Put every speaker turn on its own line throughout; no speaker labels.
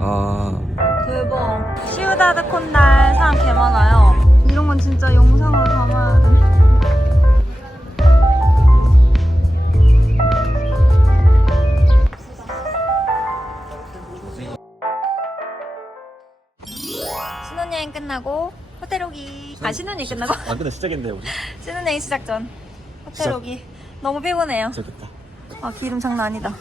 아
대박. 시우다드 콘달 사람 개 많아요. 이런 건 진짜 영상으로 담아야 돼. 신혼여행 끝나고 호텔 오기. 아 신혼여행 끝나고
안 끝나 시작했네 우리
신혼여행 시작 전 호텔 오기. 너무 피곤해요.
시작했다
아 기름 장난 아니다.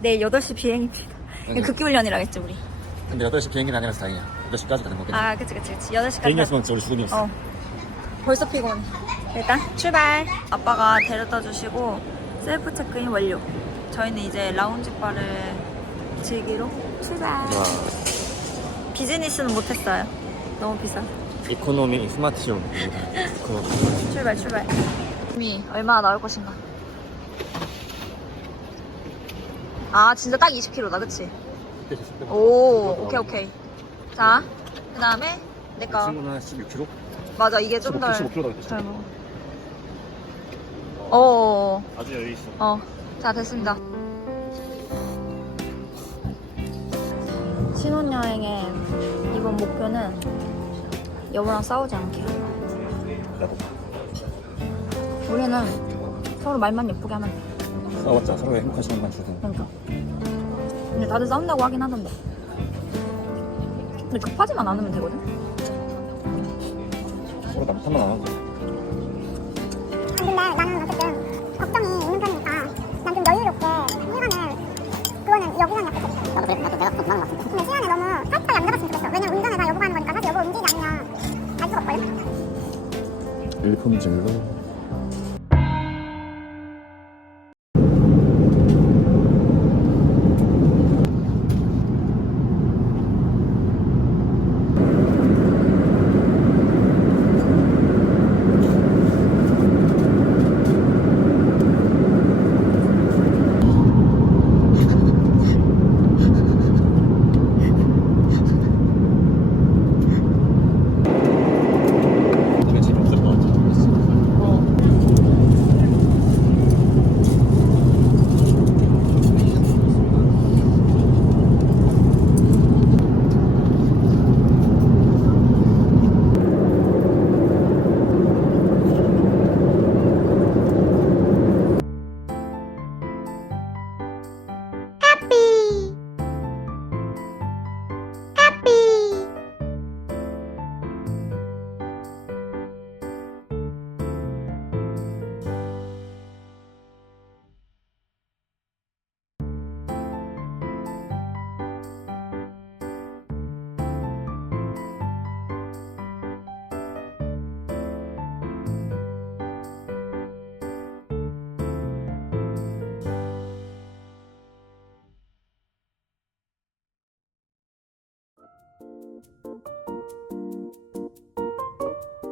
내일 8시 비행입니다.
응.
극기훈련이라겠지 우리.
근데 8시 비행기는 아니라서 다행이야. 8시까지 가는 거겠네.
아 그치 그치 그치. 8시까지
비행기였으면 진짜 우리 죽음이었어.
어. 벌써 피곤. 일단 출발. 아빠가 데려다 주시고 셀프 체크인 완료. 저희는 이제 라운지 바를 즐기러 출발.
좋아
비즈니스는 못했어요. 너무 비싸.
이코노미 스마트용 이코노미.
출발 출발. 이미 얼마나 나올 것인가 아 진짜 딱 20kg다 그치? 오 오케이 오케이. 자 그 다음에 내거.
친구는 16kg?
맞아 이게 좀
15,
덜
15kg 다 됐지.
잘 먹어. 어어
아주 여유 있어.
어. 자 됐습니다. 신혼여행의 이번 목표는 여보랑 싸우지
나도
우리는 서로 말만 예쁘게 하면 돼
싸웠자 서로의 행복한 시간만 주고
그러니까. 근데 다들 싸운다고 하긴 하던데. 근데 급하지만 않으면 되거든?
서로 남탓만 안 하고
근데 나는 어쨌든 걱정이 있는 편이니까 난 좀 여유롭게 시간을 그거는 여보가 약간 나도 그래 나도 내가 그만 것 같은데. 근데 시간을 너무 타이트하게 안 잡았으면 좋겠어. 왜냐면 운전을 다 여보가 하는 거니까. 사실 여보 움직이지 않으면 알 수가 없거든.
일품질로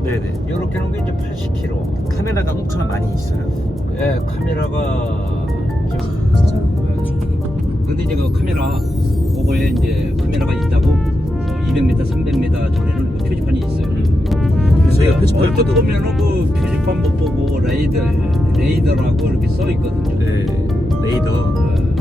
네네.
이렇게 놓은 게 이제 80kg.
카메라가 엄청 많이 있어요.
예, 카메라가 지금 근데 이제 그 카메라 그거에 이제 카메라가 있다고 어, 200m, 300m 전에는 그 표지판이 있어요.
그래서
근데
표지판
얼핏 보면은 그 표지판 못 보고 레이더, 레이더라고 이렇게 써 있거든요.
네. 레이더.
어,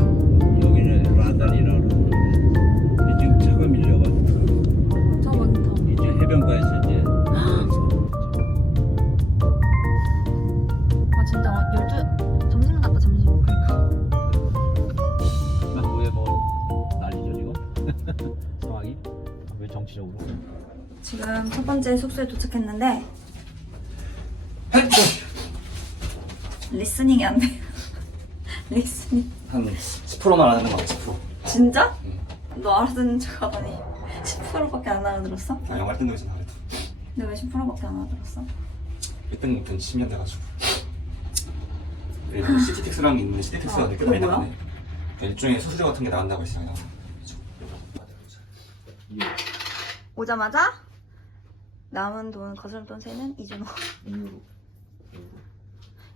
번째 숙소에 도착했는데 리스닝이 안 돼. 리스닝.
한 10%만 안 하는 것 같아 10%
진짜? 너 알아듣는 척 하더니 10%밖에 안 알아들었어?
아 영화 1등 되잖아 그래도
근데 왜 10%밖에 안 알아들었어?
1등 목표는 10년 돼가지고 그리고 시티텍스라는 게 있는데 시티텍스가
어,
꽤
그거
많이
뭐야?
나가네 일종의 수수료 같은 게 나간다고 했어요
오자마자 남은 돈 거스름 돈 세는 이준호.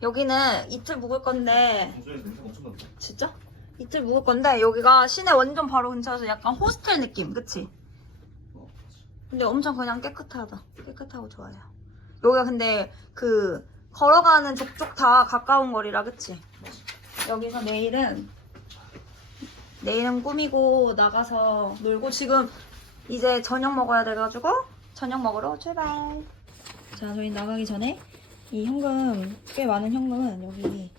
여기는 이틀 묵을 건데 진짜? 이틀 묵을 건데 여기가 시내 완전 바로 근처여서 약간 호스텔 느낌, 그치? 근데 엄청 그냥 깨끗하다. 깨끗하고 좋아요. 여기가 근데 그 걸어가는 족족 다 가까운 거리라, 그치? 여기서 내일은 내일은 꾸미고 나가서 놀고 지금 이제 저녁 먹어야 돼가지고 저녁 먹으러 출발. 자, 저희 나가기 전에 이 현금 꽤 많은 현금은 여기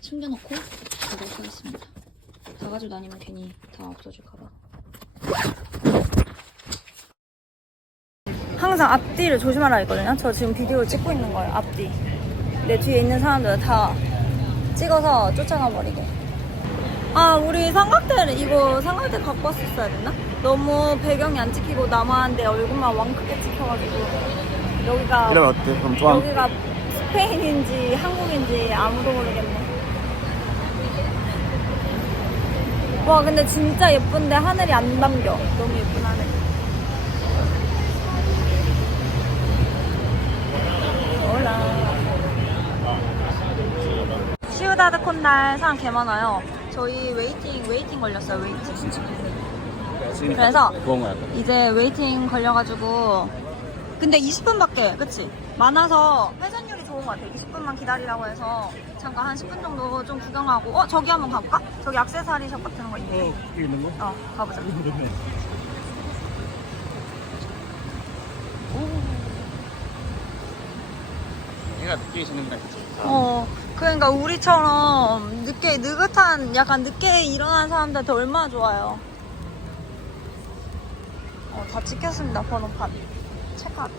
숨겨놓고 가도록 하겠습니다. 다 가지고 다니면 괜히 다 없어질까봐. 항상 앞뒤를 조심하라 했거든요. 저 지금 비디오 찍고 있는 거예요. 앞뒤. 내 뒤에 있는 사람들 다 찍어서 쫓아가 버리게. 아, 우리 삼각대 이거 삼각대 갖고 왔었어야 됐나? 너무 배경이 안 찍히고 나만 내 얼굴만 왕크게 찍혀가지고 여기가
이러면 어때? 그럼 좋아.
여기가 스페인인지 한국인지 아무도 모르겠네. 와 근데 진짜 예쁜데 하늘이 안 담겨. 너무 예쁜 하늘. 올라. 시우다드 콘달 사람 개 많아요. 저희 웨이팅 웨이팅 걸렸어요. 웨이팅. 그래서
거야.
이제 웨이팅 걸려가지고 근데 20분밖에 그치? 많아서 회전율이 좋은 것 같아 20분만 기다리라고 해서 잠깐 한 10분 정도 좀 구경하고 어 저기 한번 가볼까? 저기 액세서리 샵 같은 거 있네
여기 있는 거?
어 가보자
얘가 늦게 거 있지.
어 그러니까 우리처럼 늦게 느긋한 약간 늦게 일어나는 사람들한테 얼마나 좋아요 어 다 찍혔습니다 번호판 체크아웃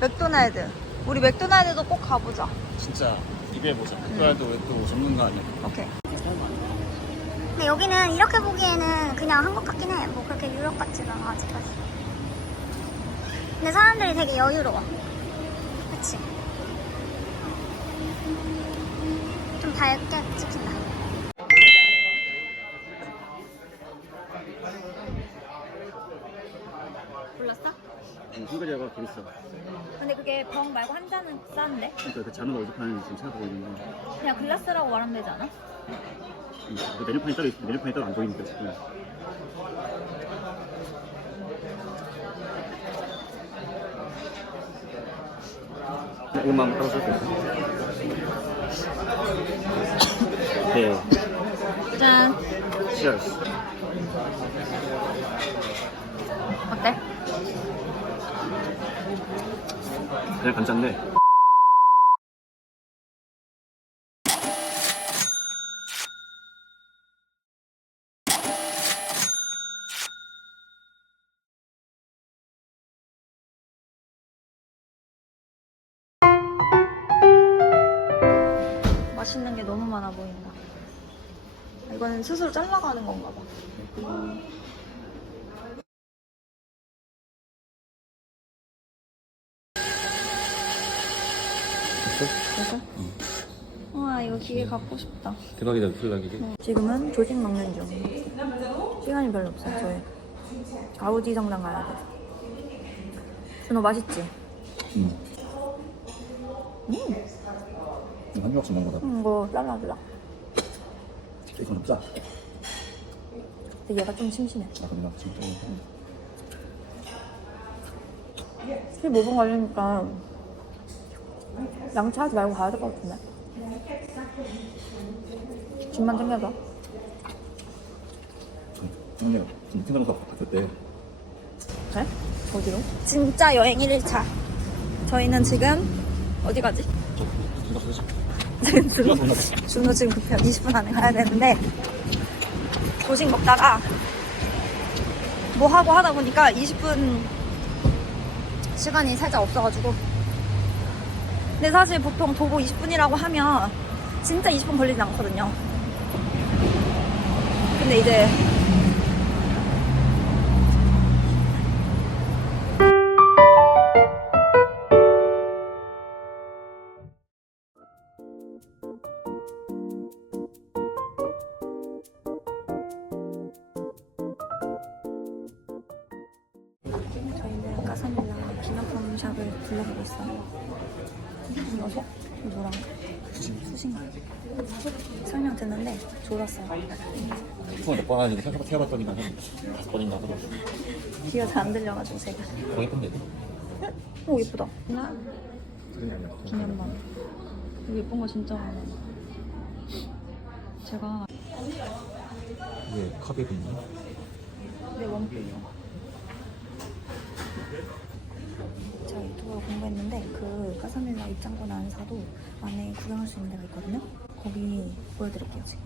맥도날드 우리 맥도날드도 꼭 가보자
진짜 입에 보자. 그래도 또 전문가 아니야.
오케이
근데 여기는 이렇게 보기에는 그냥 한국 같긴 해. 뭐 그렇게 유럽 같지가 않아, 아직까지. 근데 사람들이 되게 여유로워. 그치? 좀 밝게 찍힌다.
골랐어?
한 가지가 더 있어.
근데 그게 병 말고 한 잔은 싼데?
그러니까 그 잔을 어디서 파는지 지금 찾아보고 있는 거.
그냥 글라스라고 말하면 되지 않아?
음, 그 메뉴판이 따로 있어. 메뉴판이 따로 안 보이니까 지금. 네, 이것만 따로 쓸수 있어. 네,
짠
cheers.
어때?
그냥 간짠데.
이거는 스스로 잘라가는 건가 봐 됐어? 우와 이거 기계 갖고 싶다
대박이다, 플라기지.
지금은 조식 먹는 중. 시간이 별로 없어요, 저희. 아우디 성당 가야 돼. 준호 맛있지?
응. 한 조각씩 먹는 거다.
음, 이거 샐러드다.
이거는 짜.
근데 얘가 좀 심심해.
아, 그럼 지금 또.
15분 걸리니까 양치하지 말고 가야 될 것 같은데. 짐만 챙겨줘.
형님, 바뀔 때
그래? 어디로? 진짜 여행 1일차. 저희는 지금 어디 가지?
생각 쓰지.
지금 준호, 지금 급해요. 20분 안에 가야 되는데 조식 먹다가 뭐 하고 하다 보니까 20분 시간이 살짝 없어가지고 근데 사실 보통 도보 20분이라고 하면 진짜 20분 걸리진 않거든요. 근데 이제 저희는 까사밀라 기념품 샵을 둘러보고 있어요. 이거 속? 이거 뭐랑? 수신가? 설명 듣는데 졸았어요.
휴가 몇번 하는지 생각해봐 태워봤더니 한 다섯 번인가 하더라고.
귀가 잘 안 들려가지고 제가.
더 예쁜데?
오 예쁘다. 나 기념반. 이거 예쁜 거 진짜 많아. 제가
왜 컵이 있나?
내 원필이요. 제가 유튜브로 공부했는데 그 카사밀라 입장권 안 사도 안에 구경할 수 있는 데가 있거든요. 거기 보여드릴게요 지금.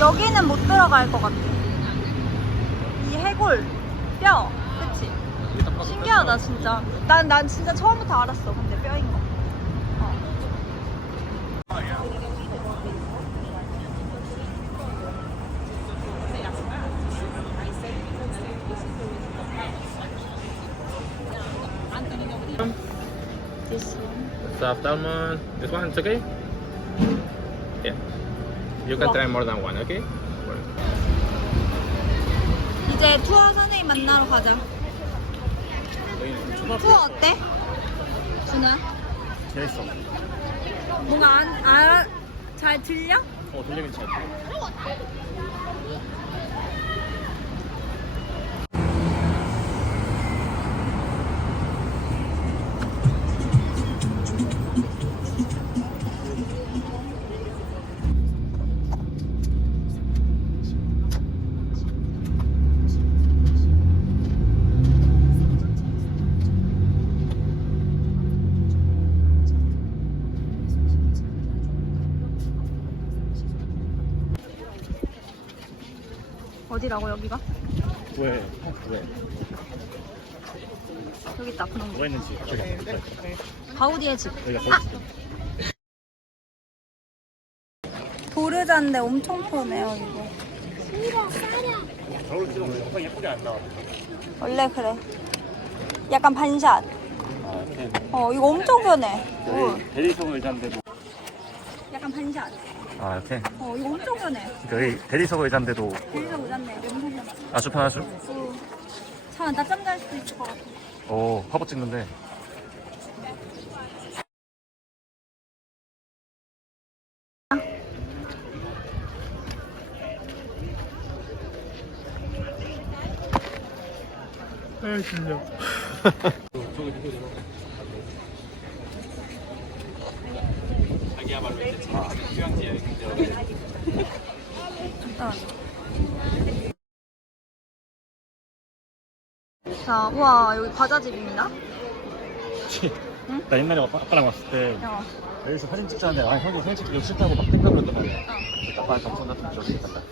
여기는 못 들어갈 것 같아. 이 해골 뼈, 그치? 신기하다 진짜. 난 난 진짜 처음부터 알았어. 근데 뼈인 거. 어. This one.
Soft almond. This one, it's okay? You can try more than one, okay?
이제 투어 선생님 만나러 가자. 투어 어때? 준아?
재밌어.
뭔가 안, 알아, 잘 들려?
어, 들리긴 잘.
어디라고 여기가?
왜? 어, 왜?
여기 있다 그런 거.
뭐가 있는지. 저기.
가우디의 집.
여기가 거기
아!
있어.
도르자인데 엄청 크네요 이거.
저걸 찍으면 영상 예쁘게 안 나와.
원래 그래. 약간 반샷.
아.
어 이거 엄청 변해. 오,
여기 대리석 의자인데도.
약간 반샷.
아, 이렇게.
어 이거 엄청 변해.
그러니까 여기 대리석 의자인데도
데리러 오잖네. 엄청 변해.
아주 편하죠?
어. 참 낮잠 잘 수도 있을 것 같아.
오, 화보 찍는데. 에이, 진짜.
자, 우와 여기 과자집입니다.
나 옛날에 아빠- 아빠랑 왔을 때
어.
여기서 사진 찍자는데 아 형이 사진 찍기 싫다고 막 땡가 그랬단 말이야 아빠 감성 같은 거 저기 간다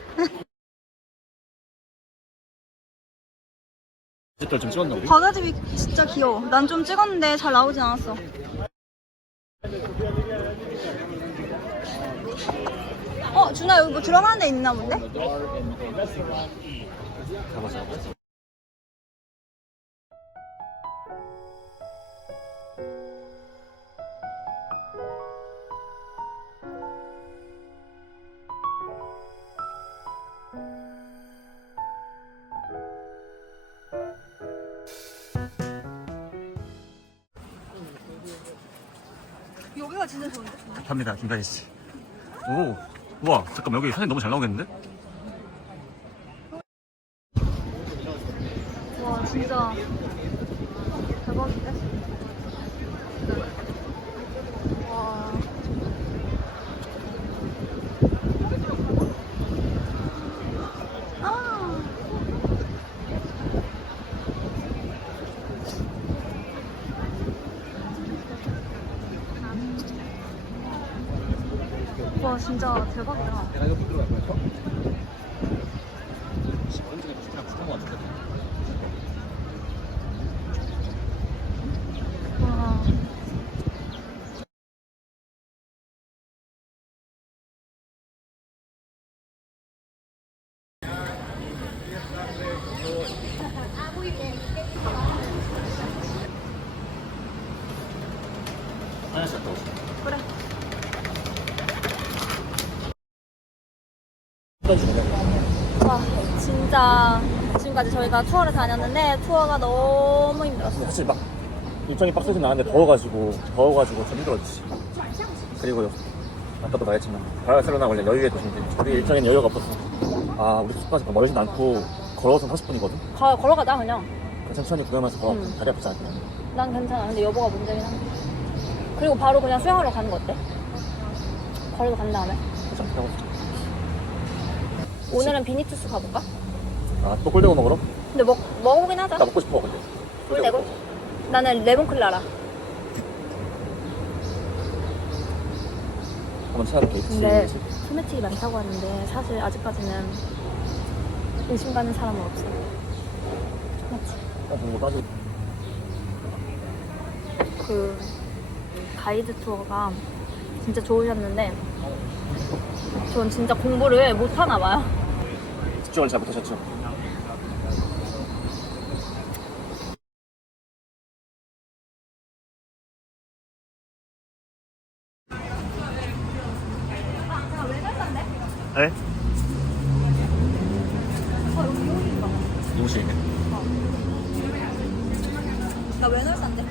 이집들 좀 찍었나 우리?
과자집이 진짜 귀여워. 난 좀 찍었는데 잘 나오진 않았어. 어, 준아 여기 뭐 들어가는 데 있나 본데?
가보자
여기가 진짜 좋은데?
갑니다 김다희 씨. 오, 우와 잠깐 여기 사진 너무 잘 나오겠는데?
와, 진짜 대박인데? 진짜 대박이다.
내가 이거 못 들어갈 거야.
오른쪽에 그냥 붙은 거 같은데.
와.
하나씩 갔다 오자.
그래.
끝까지 진행해.
와 진짜 지금까지 저희가 투어를 다녔는데 투어가 너무 힘들었어.
사실 막 일정이 빡세진 않았는데 더워가지고 더워가지고 좀 힘들었지. 그리고 아까도 말했지만 바르셀로나 원래 여유의 도시인데 우리 일정에는 여유가 없었어. 아 우리 숙소까지 멀진 않고 걸어서 40분이거든.
가, 걸어가자 그냥.
천천히 구경하면서 더
음.
다리 아프지 않게.
난 괜찮아. 근데 여보가 문제긴 한데. 그리고 바로 그냥 수영하러 가는 거 어때? 걸어서 간 다음에. 오늘은 비니투스 가볼까?
아또 꿀대고 먹으러?
근데 먹, 먹어보긴 하자.
나 먹고 싶어 근데.
꿀대고? 나는 레몬 클라라.
한번 찾아볼게.
근데 소매치기 많다고 하는데 사실 아직까지는 의심 가는 사람은 없어. 맞지?
어, 뭔가.
그 가이드 투어가 진짜 좋으셨는데 전 진짜 공부를 못 하나 봐요.
집중을 잘 못하셨죠? 네? 누구시?
나 외널산데?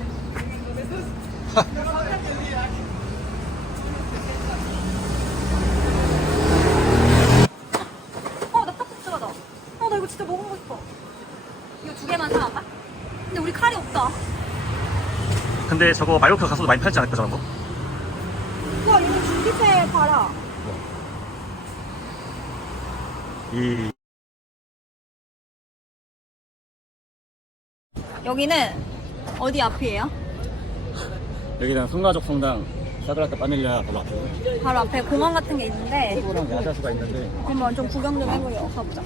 어, 나 떡국수가다. 어, 나 이거 진짜 먹어보고 싶어. 이거 두 개만 사갈까? 근데 우리 칼이 없다.
근데 저거 마요카 가서도 많이 팔지 않을까 저런 거?
우와, 이거 줄기채 봐라.
이
여기는 어디 앞이에요?
여기는 송가족 성당 사그라타 파밀리아 바로 앞에
바로 앞에 공원 같은 게 있는데
소랑 야자수가 있는데
한번 좀 구경 좀 해보려 가보자.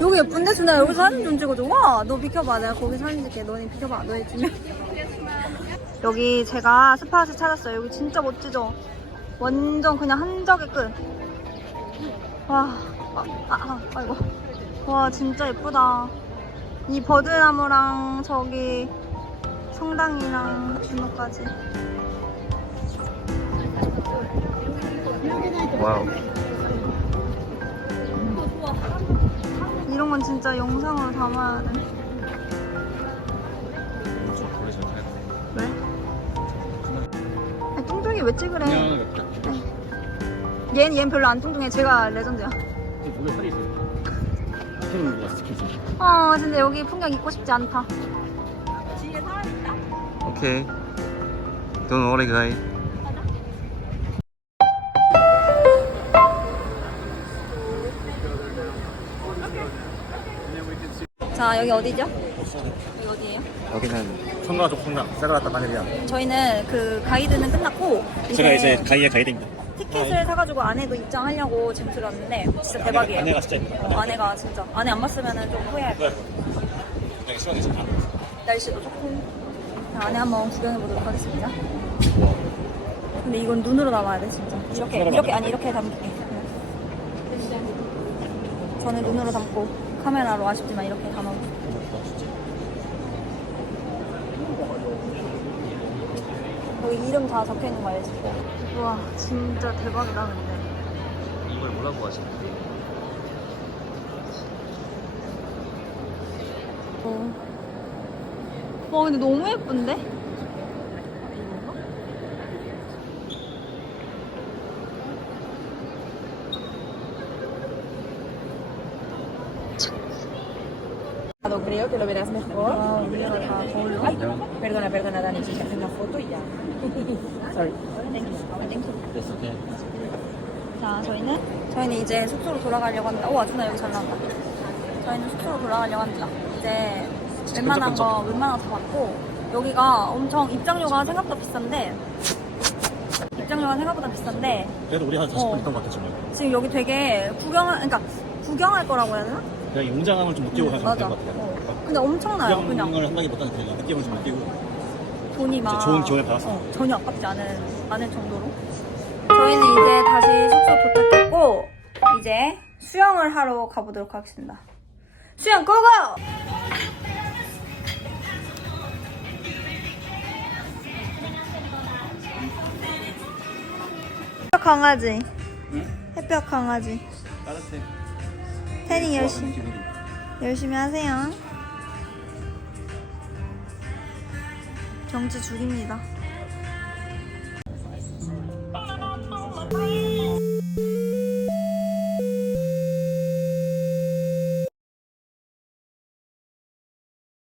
여기 예쁜데 준아 여기 사진 좀 찍어줘. 와, 너 비켜봐. 내가 거기 사진 찍게. 너네 비켜봐. 너네 주면. 여기 제가 스팟을 찾았어요. 여기 진짜 멋지죠? 완전 그냥 한적의 끝. 와, 아, 아, 아, 아이고. 와, 진짜 예쁘다. 이 버드나무랑 저기 성당이랑 준호까지.
와우
이런 건 진짜 영상으로 담아야 돼. 왜? 아니, 뚱뚱이 왜 찍으래? 얘는 얘는 별로 안 뚱뚱해. 제가 레전드야.
목에 살이 있어요 스킨 뭐가 스킨
어, 근데 여기 풍경 잊고 싶지 않다. 뒤에 사람 있다.
오케이 Don't worry guy
자, 여기 어디죠? 여기 어디예요?
여기는 성가족 성당 사그라타 파밀리아
저희는 그 가이드는 끝났고
제가 이제 가이의 가이드입니다
티켓을 사가지고 안에도 입장하려고 지금 들었는데 진짜 대박이에요.
안내가 진짜 있다
어, 안에가 진짜 안에 안 봤으면 좀 후회할 거야.
되게 시원해 진짜
날씨도 좋고 자, 안에 한번 구경해 보도록 하겠습니다. 근데 이건 눈으로 담아야 돼 진짜. 이렇게 이렇게 아니 이렇게 담을게. 저는 눈으로 담고 카메라로 아쉽지만 이렇게 담아볼게요. 여기 이름 다 적혀 있는 거 알지? 우와 진짜 대박이다 근데.
이걸 뭐라고 하지?
어. 와 근데 너무 예쁜데?
Creo que lo verás mejor.
거울로.
Ay, perdona, perdona, Dani, si se hace una foto y ya. Sorry.
됐어 오케이
자 저희는 저희는 이제 숙소로 돌아가려고 합니다. 오 아준아 여기 잘 나온다. 저희는 숙소로 돌아가려고 합니다. 이제 웬만한 거 웬만한 거 다 받고 여기가 엄청 입장료가 생각보다 비싼데 입장료가 생각보다 비싼데
그래도 우리 한 40분
어.
있던 것 같아 지금
지금 여기 되게 구경을 그러니까 구경할 거라고 해야 되나?
그냥 용장함을 좀 느끼고 가시면
맞아.
될것 같아요
어. 근데 엄청나요 그냥
한 방에 못하는 되니까 느낌을 좀 느끼고
돈이 막
좋은 기운을 받았어.
어, 전혀 아깝지 않은 않을 정도로. 저희는 이제 다시 숙소 도착했고 이제 수영을 하러 가보도록 하겠습니다. 수영 고고! 강아지. 새벽 강아지.
따뜻해.
태닝 열심히 열심히 하세요. 경치 죽입니다.